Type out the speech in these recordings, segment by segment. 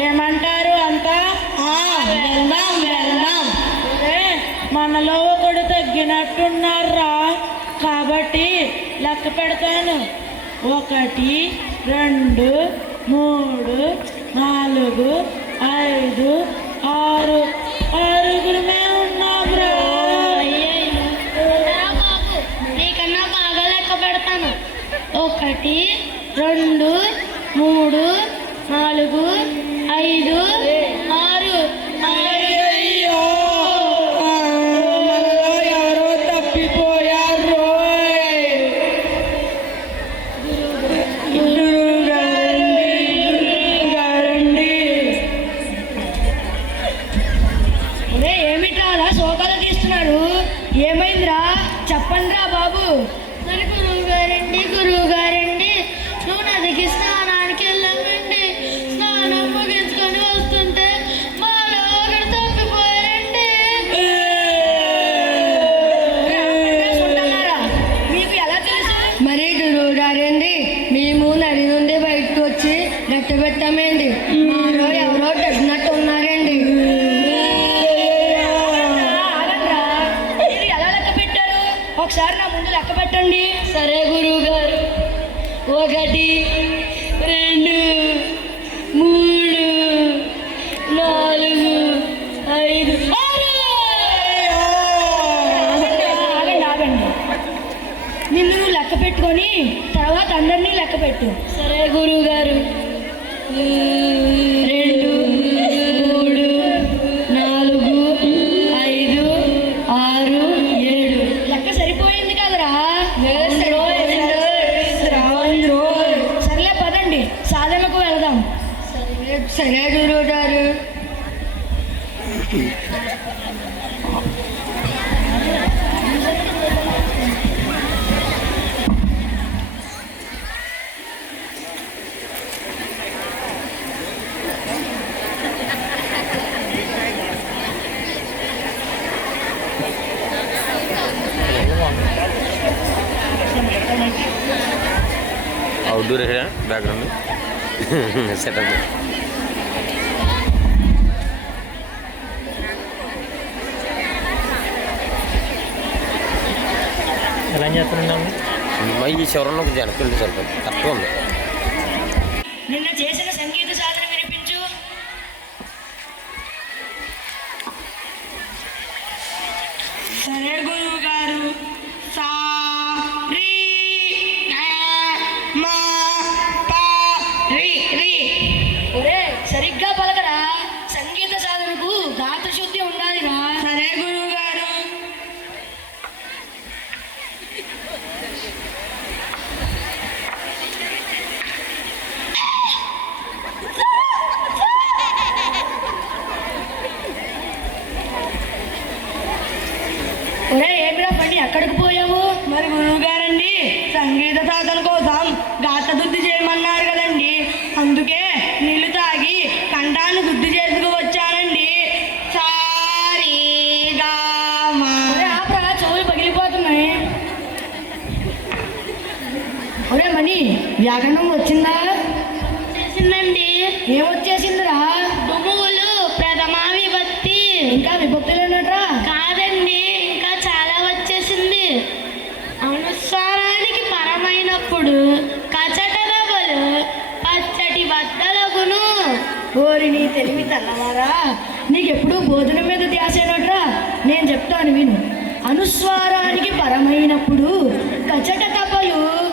ఏమంటారు అంతా? వెళ్దాం వెళ్దాం. మనలో ఒకడు తగ్గినట్టున్నారా? కాబట్టి లెక్క పెడతాను. ఒకటి రెండు మూడు నాలుగు ఐదు ఆరు. ఆరుగురమే ఉన్నాంరా ఒకసారి నా ముందు లెక్క పెట్టండి. సరే గురువు గారు ఒకటి రెండు మూడు నాలుగు ఐదు. ఆగండి, ఆగండి. ఆగండి నిన్ను నువ్వు లెక్క పెట్టుకొని తర్వాత అందరినీ లెక్క పెట్టు. సరే గురువు గారు అవుట్డోర్ ఇక్కడ బ్యాక్గ్రౌండ్ సెటప్ ఎలా చేస్తున్నాము ఈ చివరలో ఒక జనపల్లి సరిపోతుంది తక్కువ ఉంది. నిన్న చేసిన సంగీత సాధన ఇంకా విభక్తులేనట్రా? కాదండి ఇంకా చాలా వచ్చేసింది. అనుస్వారానికి పరమైనప్పుడు కచట దబలు పచ్చటి బద్దలగును. ఓరి నీ తెలివి తెల్లవారా? నీకెప్పుడు భోజనం మీద ధ్యాసేనట్రా? నేను చెప్తాను విను. అనుస్వారానికి పరమైనప్పుడు కచట తపలు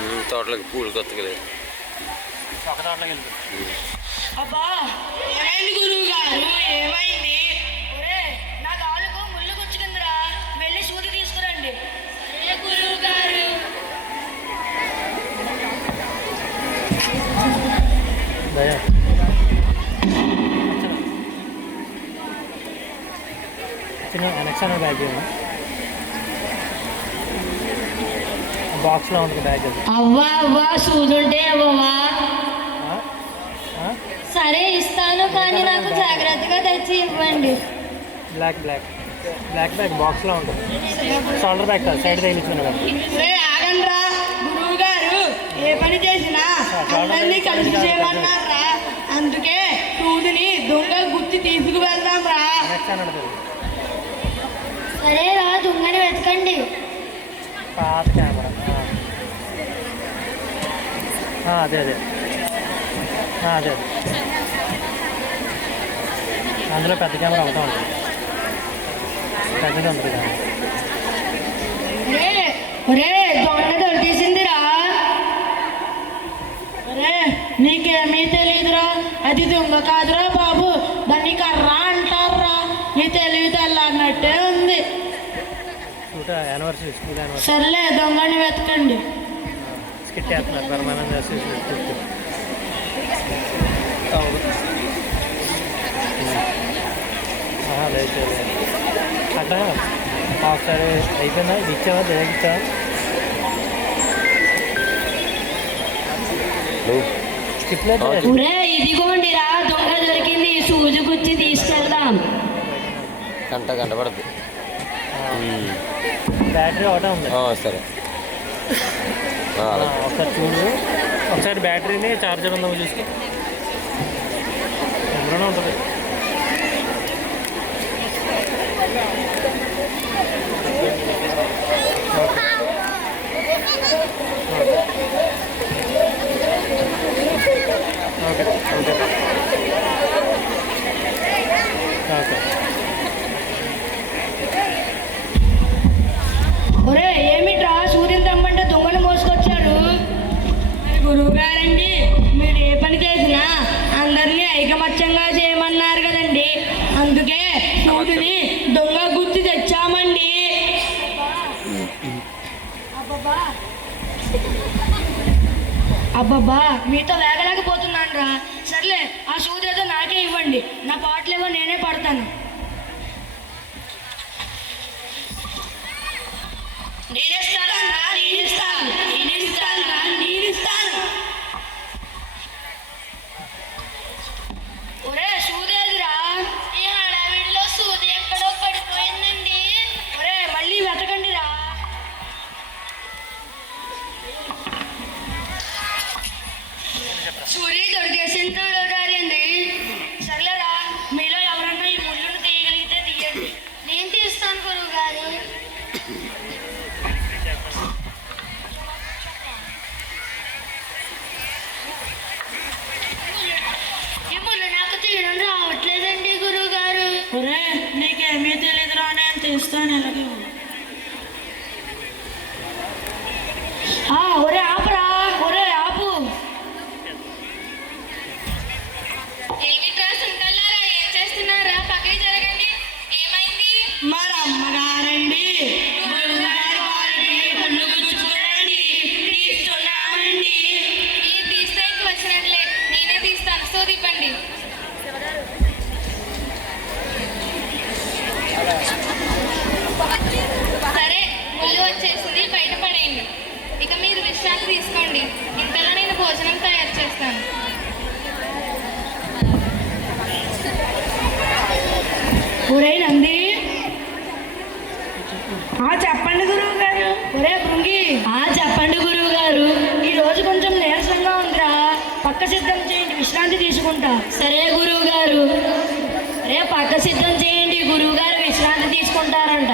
ఉమ్, తోటలోకి పూలు కొత్తగా లేదు ఒక దాంట్లోకి వెళ్ళిపోయారు అబ్బా ఏమైంది గురువు గారు ఏమైంది? దయా ఎనక్షన్ ఎనక్షన్ బ్యాగ్ బాక్స్లో ఉంటుంది బ్యాగ్ అది అవ్వా అవ్వా? ఆ? సరే ఇస్తాను కానీ నాకు జాగ్రత్తగా తెచ్చి ఇవ్వండి బ్లాక్ బ్లాక్ బ్లాక్ బ్యాగ్ బాక్స్లో ఉంటుంది షోల్డర్ బ్యాగ్ కాదు సైడ్ తగిలించిన బ్యాగ్ రే ఆగండ్రా గురువు గారు ఏ పని చేసినా అందరినీ కలిసి చేయమన్నారా? అందుకే సూదిని దొంగ గుర్తి తీసుకు వెళ్దాం రా సరే రా దొంగని వెతకండి. అదే అదే. అదే అదే. అందులో పెద్ద కెమెరా ఒకటే ఉంటుంది పెద్దది ఉంటుంది కానీ ఒరే ఒరే దొంగ దొరికేసిందిరా ఒరే నీకేమీ తెలీదురా అది దొంగ కాదురా బాబు. దాన్ని కర్రా అంటారా నీ తెలివి తెల్లన్నట్టే ఉంది. సర్లే దొంగని వెతకండి. అట్లా ఒకసారి అయిపోయిందా? ఇచ్చావా? దగ్గర ఇదిగోండి రా దొంగ దొరికింది సూజు గుచ్చి తీసుకెళ్దాం. గంట గంట పడుతుంది బ్యాటరీ ఒకటే ఉంది. ఆ, సరే. ఒకసారి చూడు. ఒకసారి బ్యాటరీని చార్జర్ ఉందో ఎందులోనే ఉంటుంది. అందుకే సూదిని దొంగ గుర్తు తెచ్చామండి. అబ్బబ్బా మీతో వేగలేకపోతున్నాను రా సర్లే ఆ సూది ఏదో నాకే ఇవ్వండి. నా పాటలేవో నేనే పడతాను. నేనేస్తాను. రా, తీసుకోండి. ఇంతలో నేను భోజనం తయారు చేస్తాను. ఒరే నంది. ఆ చెప్పండి గురువు గారు ఒరే భృంగి ఆ చెప్పండి గురువు గారు ఈ రోజు కొంచెం నీరసంగా ఉందిరా. పక్క సిద్ధం చేయండి విశ్రాంతి తీసుకుంటా. సరే గురువు గారు రే పక్క సిద్ధం చేయండి. గురువు గారు విశ్రాంతి తీసుకుంటారంట.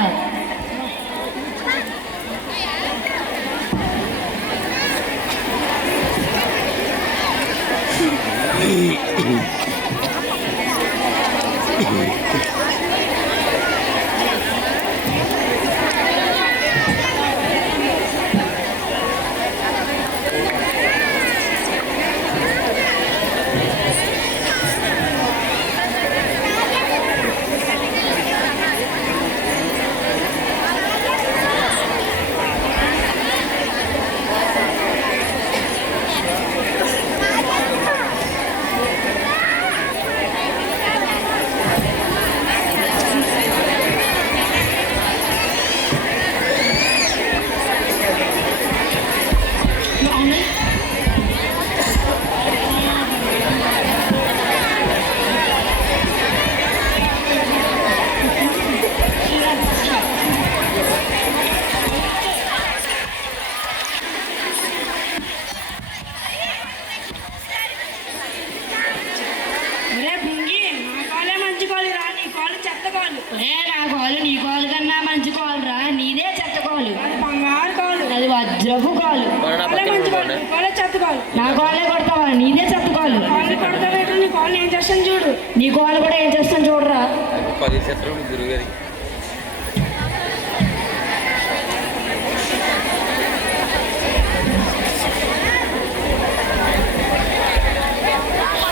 కాళ్ళు ఏం చేస్తాను చూడు. నీ కాళ్ళు కూడా ఏం చేస్తాను చూడరా.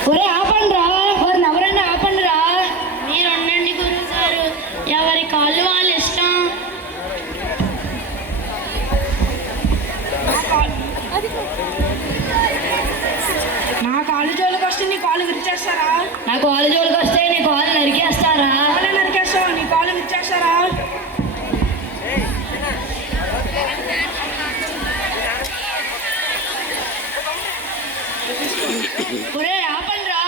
ఒరే ఆపండిరా. వారిని ఎవరైనా ఆపండిరా. మీరు ఉండండి గురువు గారు ఎవరి కాళ్ళు వాళ్ళ ఇష్టం కాళ్ళు జోలికి వస్తే నీ కాళ్ళు విరిచేస్తారా? నా కాలు జోలికి వస్తే నీ కాలు నరికేస్తారా? నరికేస్తావా? నీ కాళ్ళు విరిచేస్తారా? ఒరే ఆపండిరా.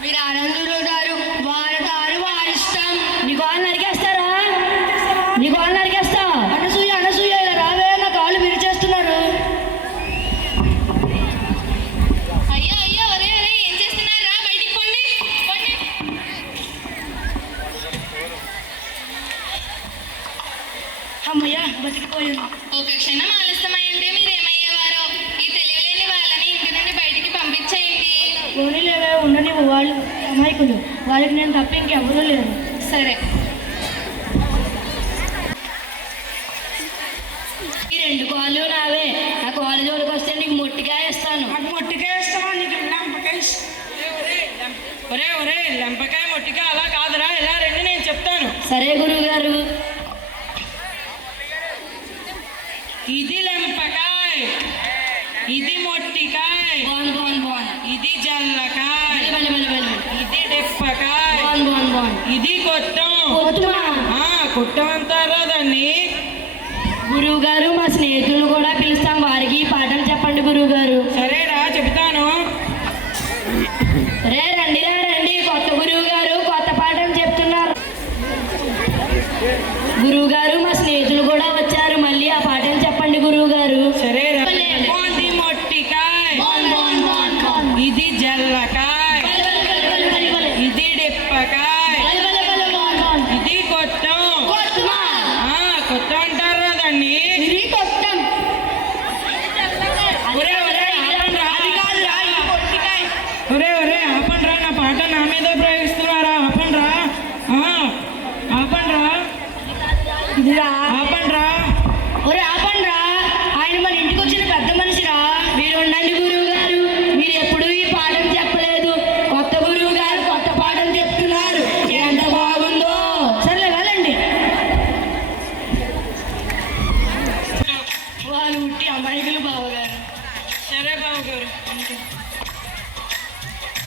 మీరు ఆనందులు గారు వారి దారి వారిష్టం. నీ కాలు నరికేస్తారా? నీ కాలు నరికేస్తా వాళ్ళకి నేను తప్ప ఇంకెవరూ లేరు సరే ఈ రెండు కాళ్ళు నావే నా కాలు జోలికి వస్తే నీకు మొట్టిగా ఇస్తాను మొట్టికాయ ఇస్తావా నీకు లంపకాయ ఒరే ఒరే లంపకాయ మొట్టికాయ అలా కాదురా ఇలా రండి నేను చెప్తాను సరే గారు కొట్టం. కొట్టుమా? ఆ కొట్టం అంటారా దాన్ని? గురువు గారు మా స్నేహితులను కూడా పిలుస్తాం. వారికి పాఠం చెప్పండి గురువు గారు సరేరా Dạ. Ờ, Đi ra. Open ra.